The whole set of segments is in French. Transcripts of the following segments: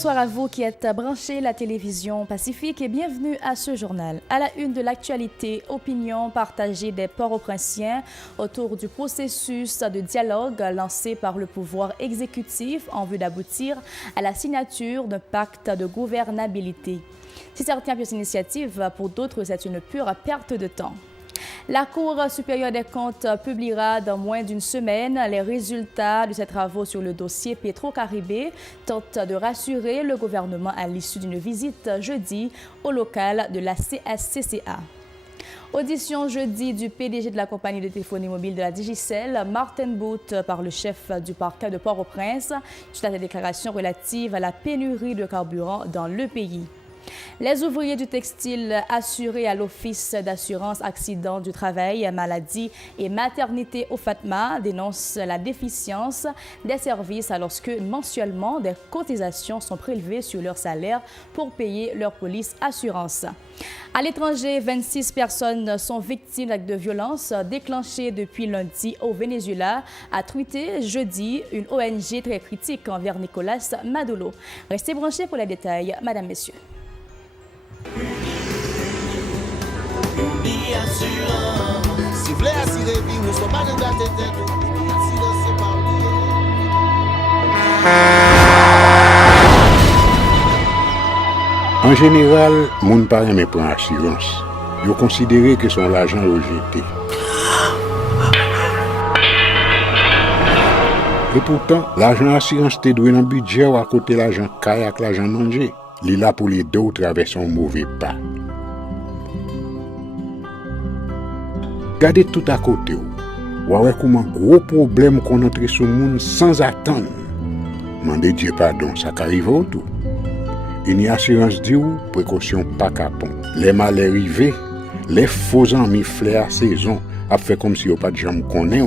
bonsoir à vous qui êtes branchés la télévision Pacifique et bienvenue à ce journal. À la une de l'actualité, opinion partagée des Port-au-Prinциens autour du processus de dialogue lancé par le pouvoir exécutif en vue d'aboutir à la signature d'un pacte de gouvernabilité. Si certains appellent cette initiative, pour d'autres, c'est une pure perte de temps. La Cour supérieure des comptes publiera dans moins d'une semaine les résultats de ses travaux sur le dossier Petro-Caribé, tente de rassurer le gouvernement à l'issue d'une visite jeudi au local de la CSCCA. Audition jeudi du PDG de la compagnie de téléphonie mobile de la Digicel, Martin Booth, par le chef du parquet de Port-au-Prince, suite à des déclarations relatives à la pénurie de carburant dans le pays. Les ouvriers du textile assurés à l'Office d'assurance accident du travail, maladie et maternité au Fatma dénoncent la déficience des services alors que mensuellement des cotisations sont prélevées sur leur salaire pour payer leur police assurance. À l'étranger, 26 personnes sont victimes d'actes de violence déclenchés depuis lundi au Venezuela, a tweeté jeudi une ONG très critique envers Nicolas Maduro. Restez branchés pour les détails, mesdames, messieurs. Si vous voulez assurer vie, nous ne sommes pas dans la tête. En général, moun pa reme prend assurance. Yo considéré que son l'argent rejeté. Et pourtant, l'argent assurance te doué dans budget ou à côté l'argent kayak, l'argent manger. Li là pour les deux traverser un mauvais pas. Gardez tout à côté. Ou ouais comment gros problème qu'on entre sur le monde sans attendre. Mandez Dieu pardon, ça qu'arrive au tout. Une assurance dit ou précaution pas capon. Les mal arrivés, les faux amis flair saison a fait comme si on pas de jambe connaît.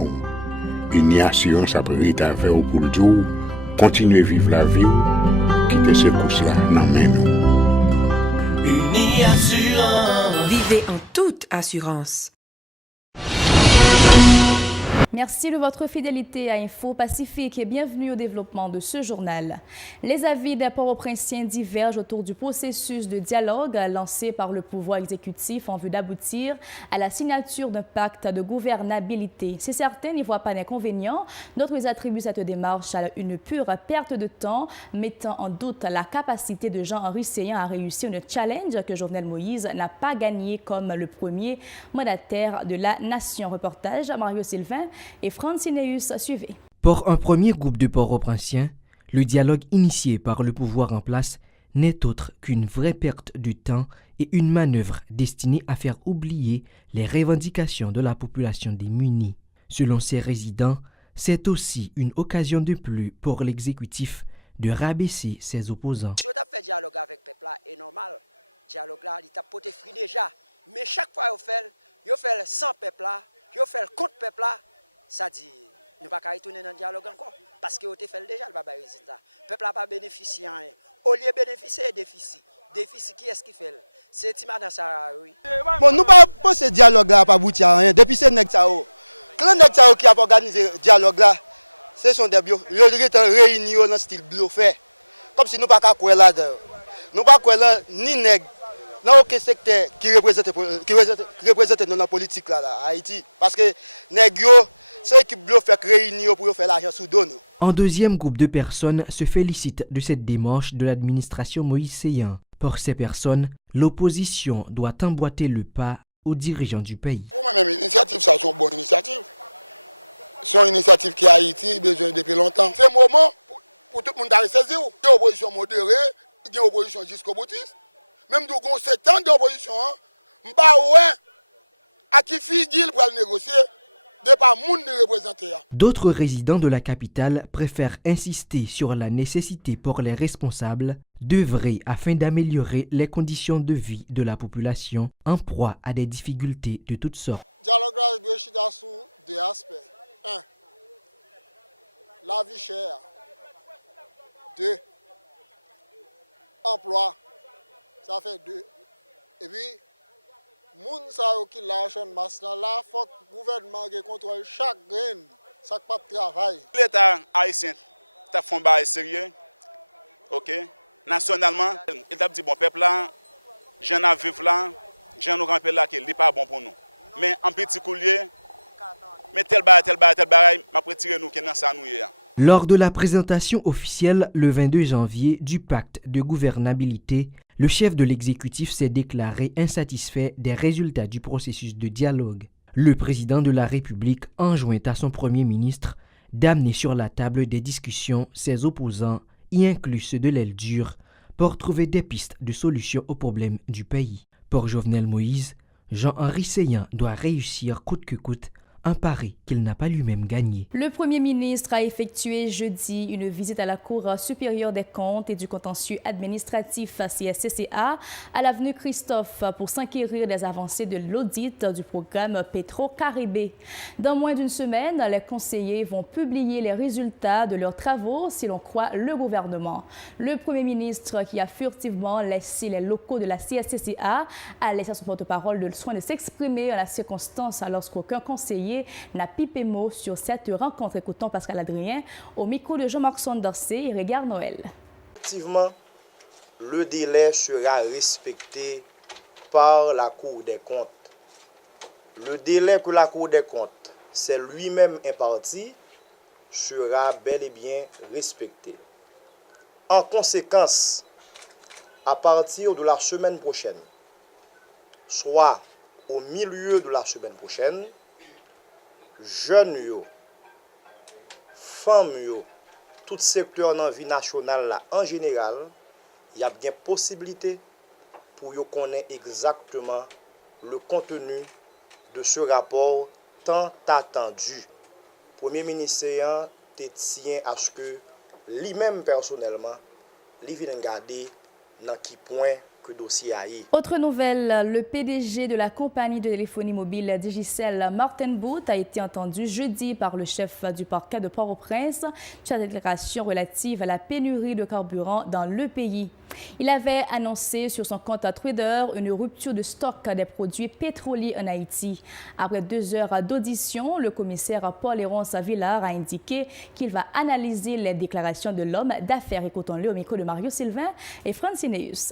Une assurance après rétaver au pour le jour, continuer vivre la vie. Quitter ce course-là, non mais nous. Uniassurance. Vivez en toute assurance. Merci de votre fidélité à Info Pacifique et bienvenue au développement de ce journal. Les avis des Port-au-Prinциens divergent autour du processus de dialogue lancé par le pouvoir exécutif en vue d'aboutir à la signature d'un pacte de gouvernabilité. Si certains n'y voient pas d'inconvénient, d'autres attribuent cette démarche à une pure perte de temps, mettant en doute la capacité de Jean-Henri Séan à réussir une challenge que Jovenel Moïse n'a pas gagné comme le premier mandataire de la nation. Reportage Mario Sylvain et Francineus suivez. Pour un premier groupe de Port-au-Prinциens, le dialogue initié par le pouvoir en place n'est autre qu'une vraie perte de temps et une manœuvre destinée à faire oublier les revendications de la population démunie. Selon ces résidents, c'est aussi une occasion de plus pour l'exécutif de rabaisser ses opposants. Parce que vous défendez un travail résultat. Le peuple n'a pas bénéficié. Au lieu de bénéficier, déficit. Déficit, qui est-ce qui fait? C'est Timana ça. Un deuxième groupe de personnes se félicite de cette démarche de l'administration Moïse Séan. Pour ces personnes, l'opposition doit emboîter le pas aux dirigeants du pays. D'autres résidents de la capitale préfèrent insister sur la nécessité pour les responsables d'œuvrer afin d'améliorer les conditions de vie de la population en proie à des difficultés de toutes sortes. Lors de la présentation officielle le 22 janvier du pacte de gouvernabilité, le chef de l'exécutif s'est déclaré insatisfait des résultats du processus de dialogue. Le président de la République enjoint à son premier ministre d'amener sur la table des discussions ses opposants, y inclus ceux de l'aile dure, pour trouver des pistes de solution aux problèmes du pays. Pour Jovenel Moïse, Jean-Henri Séyan doit réussir coûte que coûte un pari qu'il n'a pas lui-même gagné. Le Premier ministre a effectué jeudi une visite à la Cour supérieure des comptes et du contentieux administratif CSCCA à l'avenue Christophe pour s'enquérir des avancées de l'audit du programme Petro-Caribé. Dans moins d'une semaine, les conseillers vont publier les résultats de leurs travaux si l'on croit le gouvernement. Le Premier ministre, qui a furtivement laissé les locaux de la CSCCA, a laissé à son porte-parole le soin de s'exprimer à la circonstance alors qu'aucun conseiller n'a pipé mot sur cette rencontre. Écoutons Pascal Adrien au micro de Jean-Marc Sondorsé et Regard Noël. Effectivement, le délai sera respecté par la Cour des comptes. Le délai que la Cour des comptes s'est lui-même imparti sera bel et bien respecté. En conséquence, à partir de la semaine prochaine, soit au milieu de la semaine prochaine, jeunes yo, femmes yo, tout secteur dans la vie nationale là, en général, il y a bien possibilité pour yo connaître exactement le contenu de ce rapport tant attendu. Premier ministre tient à ce que lui-même personnellement, lui vienne garder dans qui point que dossier aille. Autre nouvelle, le PDG de la compagnie de téléphonie mobile Digicel, Martin Boot, a été entendu jeudi par le chef du parquet de Port-au-Prince sur la déclaration relative à la pénurie de carburant dans le pays. Il avait annoncé sur son compte Twitter une rupture de stock des produits pétroliers en Haïti. Après 2 heures d'audition, le commissaire Paul-Léronce Villard a indiqué qu'il va analyser les déclarations de l'homme d'affaires. Écoutons-le au micro de Mario Sylvain et Francineus.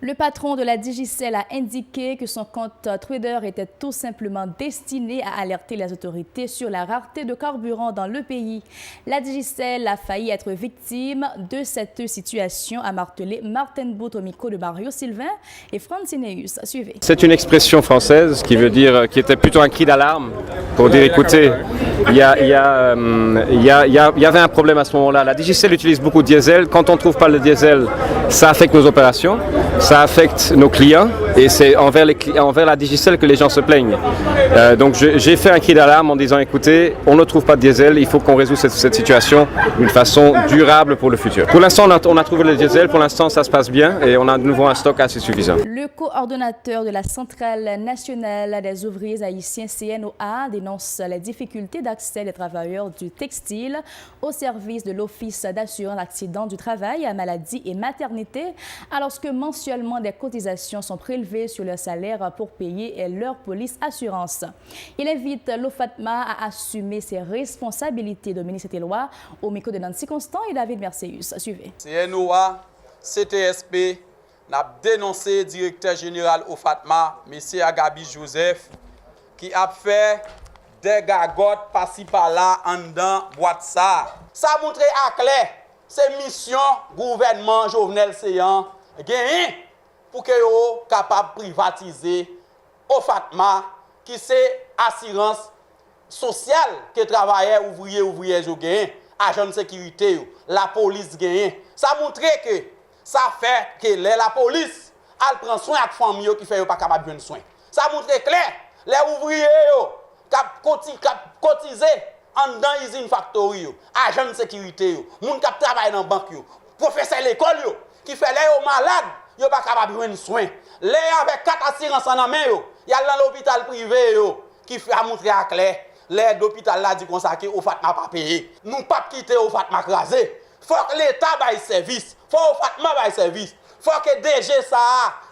Le patron de la Digicel a indiqué que son compte Twitter était tout simplement destiné à alerter les autorités sur la rareté de carburant dans le pays. La Digicel a failli être victime de cette situation, a martelé Martin Boot au micro de Mario Sylvain et Francineus. Suivez. C'est une expression française qui veut dire, qui était plutôt un cri d'alarme pour dire écoutez, il y avait un problème à ce moment-là. La Digicel utilise beaucoup de diesel. Quand on ne trouve pas le diesel, ça affecte nos opérations. ça affecte nos clients et c'est envers la Digicel que les gens se plaignent. Donc j'ai fait un cri d'alarme en disant écoutez, on ne trouve pas de diesel, il faut qu'on résout cette situation d'une façon durable pour le futur. Pour l'instant, on a trouvé le diesel, pour l'instant ça se passe bien et on a de nouveau un stock assez suffisant. Le coordonnateur de la Centrale nationale des ouvriers haïtiens CNOA dénonce les difficultés d'accès des travailleurs du textile au service de l'Office d'assurance accident du travail, maladie et maternité, alors que mensuellement des cotisations sont prélevées sur leur salaire pour payer leur police assurance. Il invite l'OFATMA à assumer ses responsabilités. Dominique Setelois au micro de Nancy Constant et David Merceus. Suivez. CNOA, CTSP, n'a dénoncé le directeur général OFATMA, M. Agabi Joseph, qui a fait des gagottes par-ci par-là en dedans boîte ça. Ça montre à clair, c'est mission gouvernement Jovenel Seyan gagné pour que yo capable privatiser OFATMA qui c'est assurance sociale que travailleurs ouvriers yo gagne, agent de sécurité, la police gagne. Ça montre que ça fait que la police elle prend soin de famille qui fait pas capable de soin. Ça montre clair, les ouvriers cap cotiser en dans usine factory, agent de sécurité, moun qui travaille dans banque, professeur l'école qui fait les malades, yo pas capable de soin. Les avec 4 assurances en main il y a dans l'hôpital privé qui fait montrer à clair. Les d'hôpital là dit comme ça que OFATMA pas payé. Nous pas quitter OFATMA crasé. Faut que l'État baille service, faut OFATMA baille service. Faut que DG ça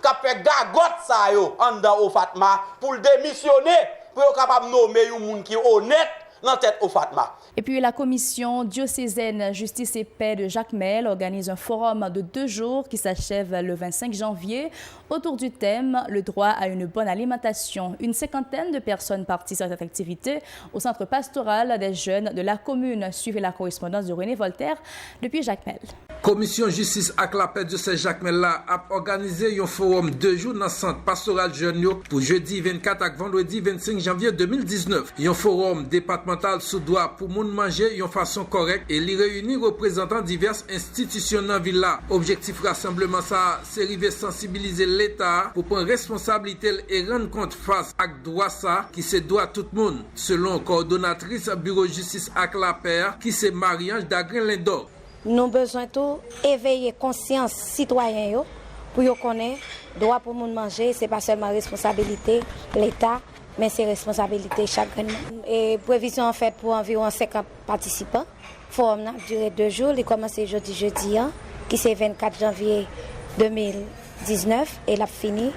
qu'a fait gagotte ça yo en dans OFATMA pour démissionner pour capable nommer un monde qui honnête dans tête OFATMA. Et puis la commission diocésaine Justice et Paix de Jacmel organise un forum de 2 jours qui s'achève le 25 janvier autour du thème « Le droit à une bonne alimentation ». Une cinquantaine de personnes participent à cette activité au centre pastoral des jeunes de la commune. Suivez la correspondance de René Voltaire depuis Jacmel. Commission Justice avec la Paix de Jacmel a organisé un forum 2 jours dans le centre pastoral jeune pour jeudi 24 et vendredi 25 janvier 2019. Un forum départemental sous droit pour manger de façon correcte et les réunir représentants diverses institutions dans la ville. Objectif rassemblement ça, c'est arriver sensibiliser l'État pour prendre responsabilité et rendre compte face à droit ça qui c'est droit tout le monde. Selon coordonnatrice bureau justice avec la paix qui c'est Marie-Ange Dagrin-Lindor. Nous avons besoin de éveiller conscience citoyen pour connaître droit pour monde manger, c'est pas seulement responsabilité l'État. Mais c'est responsabilité chacun. Et prévision en fait pour environ 50 participants. Le forum a duré 2 jours. Il a commencé jeudi, qui c'est 24 janvier 2019. Et il a fini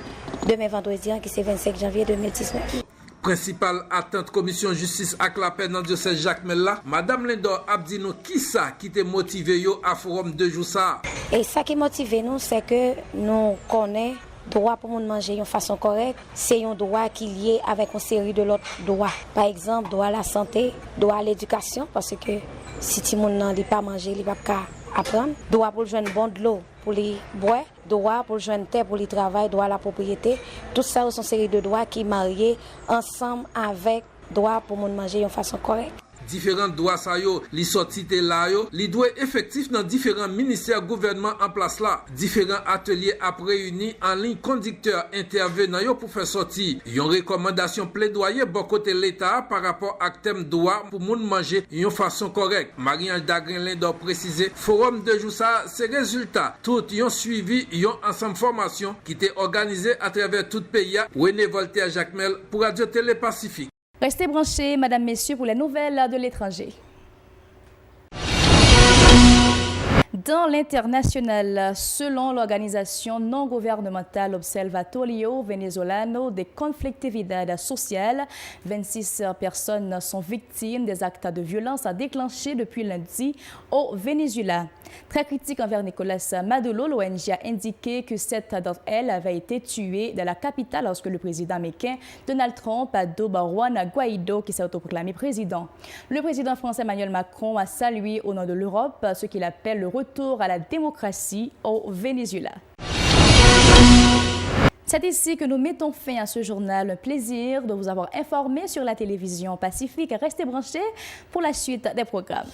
demain vendredi, qui c'est 25 janvier 2019. Principale attente commission justice avec la paix dans le diocèse Jacmel là, Madame Lindor a dit nous qui ça qui t'a motivé à forum 2 jours ça. Et ça qui motive nous, c'est que nous connaissons droit pour manger de façon correcte, c'est un droit qui est lié avec une série de l'autre droits. Par exemple, droit à la santé, droit à l'éducation, parce que si tout le monde n'a pas mangé, il ne va pas apprendre. Droit pour le jeune bon de l'eau, pour les boire. Droit pour le jeune terre, pour le travail, droit à la propriété. Tout ça sont une série de droits qui sont mariés ensemble avec droit pour manger de façon correcte. Différents droits ça yo, li sorti te la yo, li doit effectif dans différents ministères gouvernement en place là. Différents ateliers a réuni en ligne conducteur intervenant yo pour faire sortir une recommandation plaidoyer bon côté l'État par rapport à thème droit pour moun manger une façon correcte. Marie-Ange Dagrin-Lindor précisé forum 2 jours ça c'est résultat tout yon suivi yon ensemble formation qui était organisé à travers tout pays. René Voltaire Jacmel pour Radio Télé Pacifique. Restez branchés, mesdames, messieurs, pour les nouvelles de l'étranger. Dans l'international, selon l'organisation non gouvernementale Observatorio Venezolano de Conflictividad Social, 26 personnes sont victimes des actes de violence déclenchés depuis lundi au Venezuela. Très critique envers Nicolas Maduro, l'ONG a indiqué que 7 d'entre elles avaient été tuées dans la capitale lorsque le président américain Donald Trump a adoubé Juan Guaido qui s'est autoproclamé président. Le président français Emmanuel Macron a salué au nom de l'Europe ce qu'il appelle le retour à la démocratie au Venezuela. C'est ici que nous mettons fin à ce journal. Un plaisir de vous avoir informé sur la télévision Pacifique. Restez branchés pour la suite des programmes.